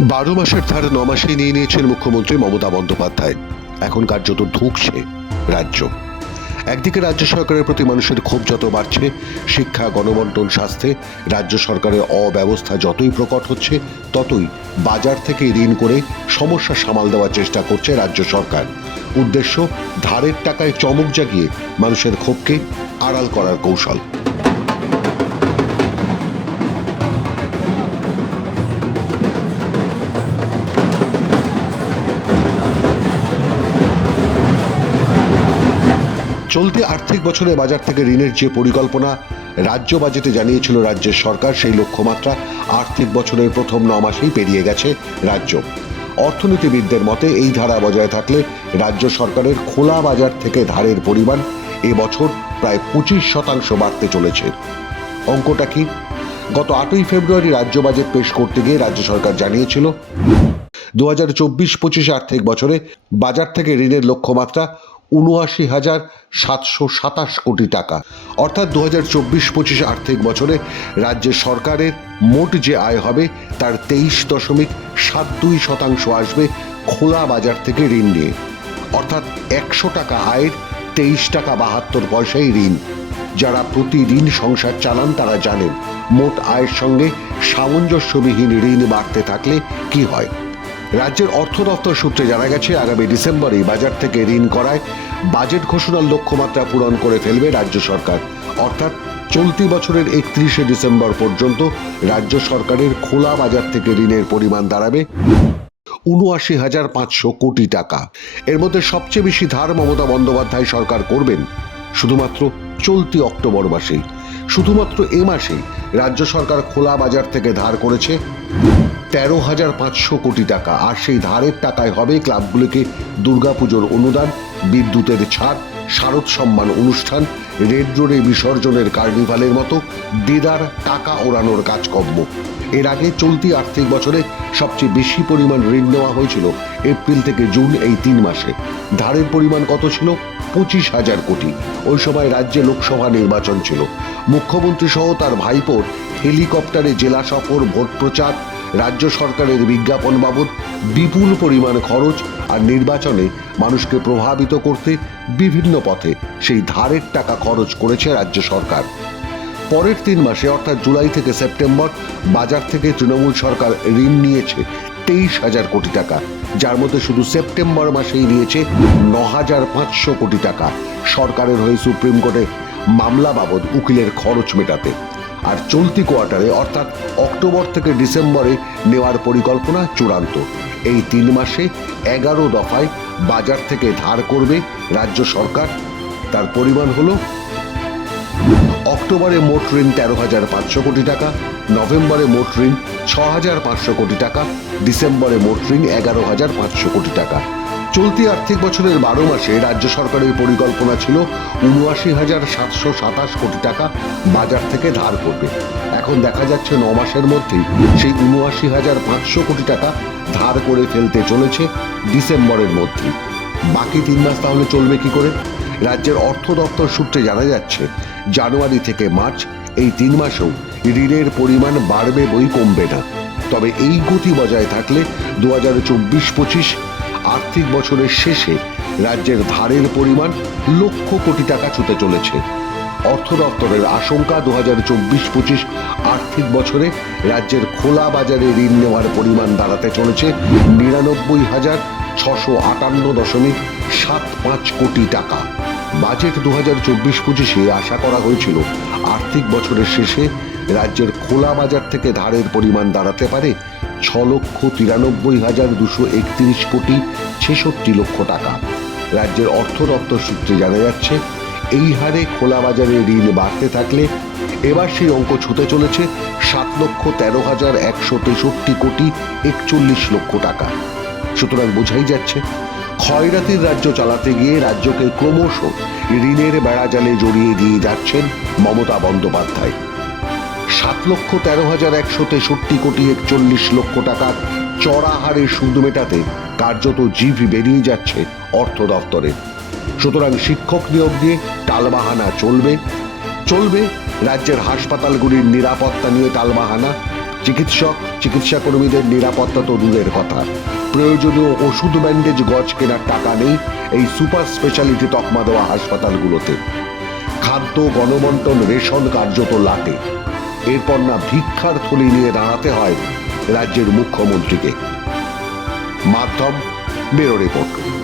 বারো মাসের ধার ন মাসেই নিয়ে নিয়েছেন মুখ্যমন্ত্রী মমতা বন্দ্যোপাধ্যায়। এখন কার্যত ঢুকছে রাজ্য। একদিকে রাজ্য সরকারের প্রতি মানুষের ক্ষোভ যত বাড়ছে, শিক্ষা, গণবন্টন, স্বাস্থ্যে রাজ্য সরকারের অব্যবস্থা যতই প্রকট হচ্ছে, ততই বাজার থেকে ঋণ করে সমস্যা সামাল দেওয়ার চেষ্টা করছে রাজ্য সরকার। উদ্দেশ্য, ধারের টাকায় চমক জাগিয়ে মানুষের ক্ষোভকে আড়াল করার কৌশল। চলতি আর্থিক বছরে বাজার থেকে ঋণের যে পরিকল্পনা রাজ্য বাজেটে জানিয়েছিল রাজ্যের সরকার, সেই লক্ষ্যমাত্রা আর্থিক বছরের প্রথম ন মাসেই পেরিয়ে গেছে রাজ্য। অর্থনীতিবিদদের মতে, এই ধারা বজায় থাকলে রাজ্য সরকারের খোলা বাজার থেকে ধারের পরিমাণ এবছর প্রায় পঁচিশ শতাংশ বাড়তে চলেছে। অঙ্কটা কি? গত আটই ফেব্রুয়ারি রাজ্য বাজেট পেশ করতে গিয়ে রাজ্য সরকার জানিয়েছিল, দু হাজার চব্বিশ পঁচিশ আর্থিক বছরে বাজার থেকে ঋণের লক্ষ্যমাত্রা উনআশি হাজার সাতশো সাতাশ কোটি টাকা। অর্থাৎ দু হাজার চব্বিশ পঁচিশ আর্থিক বছরে রাজ্যের সরকারের মোট যে আয় হবে, তার তেইশ দশমিক সাত দুই শতাংশ আসবে খোলা বাজার থেকে ঋণ নিয়ে। অর্থাৎ একশো টাকা আয়ের তেইশ টাকা বাহাত্তর পয়সাই ঋণ, যারা প্রতিদিন সংসার চালান তারা জানেন, মোট আয়ের সঙ্গে সামঞ্জস্যবিহীন ঋণ বাড়তে থাকলে কি হয়? রাজ্যের অর্থ দপ্তর সূত্রে জানা গেছে, আগামী ডিসেম্বরেই বাজার থেকে ঋণ করায় বাজেট ঘোষণার লক্ষ্যমাত্রা পূরণ করে ফেলবে রাজ্য সরকার। অর্থাৎ চলতি বছরের একত্রিশে ডিসেম্বর পর্যন্ত রাজ্য সরকারের খোলা বাজার থেকে ঋণের পরিমাণ দাঁড়াবে উনআশি হাজার পাঁচশো কোটি টাকা। এর মধ্যে সবচেয়ে বেশি ধার মমতা বন্দ্যোপাধ্যায় সরকার করবেন শুধুমাত্র চলতি অক্টোবর মাসেই। শুধুমাত্র এ মাসেই রাজ্য সরকার খোলা বাজার থেকে ধার করেছে তেরো হাজার পাঁচশো কোটি টাকা। আর সেই ধারের টাকায় হবে ক্লাবগুলিকে দুর্গাপুজোর অনুদান, বিদ্যুতের ছাড়, শারদ সম্মান অনুষ্ঠান, রেড রোডে বিসর্জনের কার্নিভালের মতো দেদার টাকা ওড়ানোর কাজকর্ম। এর আগে চলতি আর্থিক বছরে সবচেয়ে বেশি পরিমাণ ঋণ নেওয়া হয়েছিল এপ্রিল থেকে জুন এই তিন মাসে। ধারের পরিমাণ কত ছিল? পঁচিশ হাজার কোটি। ওই সময় রাজ্যে লোকসভা নির্বাচন ছিল। মুখ্যমন্ত্রী সহ তার ভাইপোর হেলিকপ্টারে জেলা সফর, ভোট প্রচার রাজ্য সরকারের বিজ্ঞাপন বাবদ বিপুল পরিমাণ খরচ আর নির্বাচনে মানুষকে প্রভাবিত করতে বিভিন্ন পথে সেই ধারের টাকা খরচ করেছে রাজ্য সরকার। পরের তিন মাসে, অর্থাৎ জুলাই থেকে সেপ্টেম্বর, বাজার থেকে তৃণমূল সরকার ঋণ নিয়েছে তেইশ হাজার কোটি টাকা, যার মধ্যে শুধু সেপ্টেম্বর মাসেই নিয়েছে ন হাজার পাঁচশো কোটি টাকা। সরকারের হয়ে সুপ্রিম কোর্টে মামলা বাবদ উকিলের খরচ মেটাতে। আর চলতি কোয়ার্টারে, অর্থাৎ অক্টোবর থেকে ডিসেম্বরে নেওয়ার পরিকল্পনা চূড়ান্ত। এই তিন মাসে এগারো দফায় বাজার থেকে ধার করবে রাজ্য সরকার। তার পরিমাণ হলো অক্টোবরে মোট ঋণ তেরো হাজার পাঁচশো কোটি টাকা, নভেম্বরে মোট ঋণ ছ হাজার পাঁচশো কোটি টাকা, ডিসেম্বরে মোট ঋণ এগারো হাজার পাঁচশো কোটি টাকা। চলতি আর্থিক বছরের বারো মাসে রাজ্য সরকারের পরিকল্পনা ছিল উনআশি হাজার সাতশো সাতাশ কোটি টাকা বাজার থেকে ধার করবে। এখন দেখা যাচ্ছে ন মাসের মধ্যেই সেই উনআশি হাজার পাঁচশো কোটি টাকা ধার করে ফেলতে চলেছে ডিসেম্বরের মধ্যেই। বাকি তিন মাস তাহলে চলবে কি করে? রাজ্যের অর্থ দপ্তর সূত্রে জানা যাচ্ছে, জানুয়ারি থেকে মার্চ এই তিন মাসেও ঋণের পরিমাণ বাড়বে বই কমবে না। তবে এই গতি বজায় থাকলে দু হাজার চব্বিশ পঁচিশ আর্থিক বছরের শেষে রাজ্যের ধারের পরিমাণ লক্ষ কোটি টাকা ছুতে চলেছে। অর্থ দপ্তরের আশঙ্কা দু হাজার চব্বিশ পঁচিশ আর্থিক বছরে রাজ্যের খোলা বাজারে ঋণ নেওয়ার পরিমাণ দাঁড়াতে চলেছে নিরানব্বই হাজার ছশো আটান্ন দশমিক সাত পাঁচ কোটি টাকা। বাজেট দু হাজার চব্বিশ পঁচিশে আশা করা হয়েছিল আর্থিক বছরের শেষে রাজ্যের খোলা বাজার থেকে ধারের পরিমাণ দাঁড়াতে পারে ছ লক্ষ তিরানব্বই হাজার দুশো একত্রিশ কোটি ছেষট্টি লক্ষ টাকা। রাজ্যের অর্থ দপ্তর সূত্রে জানা যাচ্ছে, এই হারে খোলা বাজারে ঋণ বাড়তে থাকলে এবার সেই অঙ্ক ছুতে চলেছে সাত লক্ষ তেরো হাজার একশো তেষট্টি কোটি একচল্লিশ লক্ষ টাকা। সুতরাং বোঝাই যাচ্ছে, ক্ষয়রাতির রাজ্য চালাতে গিয়ে রাজ্যকে ক্রমশ ঋণের বেড়াজালে জড়িয়ে দিয়ে যাচ্ছেন মমতা বন্দ্যোপাধ্যায়। সাত লক্ষ তেরো হাজার একশো তেষট্টি কোটি একচল্লিশ লক্ষ টাকার চড়া হারে সুদ মেটাতে কার্যত জিভি বেরিয়ে যাচ্ছে অর্থ দফতরে সুতরাং শিক্ষক নিয়োগ নিয়ে টালবাহানা চলবে। চলবে রাজ্যের হাসপাতালগুলির নিরাপত্তা নিয়ে টালবাহানা। চিকিৎসক চিকিৎসা কর্মীদের নিরাপত্তা তো দূরের কথা। প্রয়োজনীয় ওষুধ, ব্যান্ডেজ, গজ কেনার টাকা নেই এই সুপার স্পেশালিটি তকমা দেওয়া হাসপাতালগুলোতে। খাদ্য, গণবন্টন, রেশন কার্যত লাটে। এরপর না ভিক্ষার থলি নিয়ে দাঁড়াতে হয় রাজ্যের মুখ্যমন্ত্রীকে। মাধ্যম বেরো রিপোর্ট।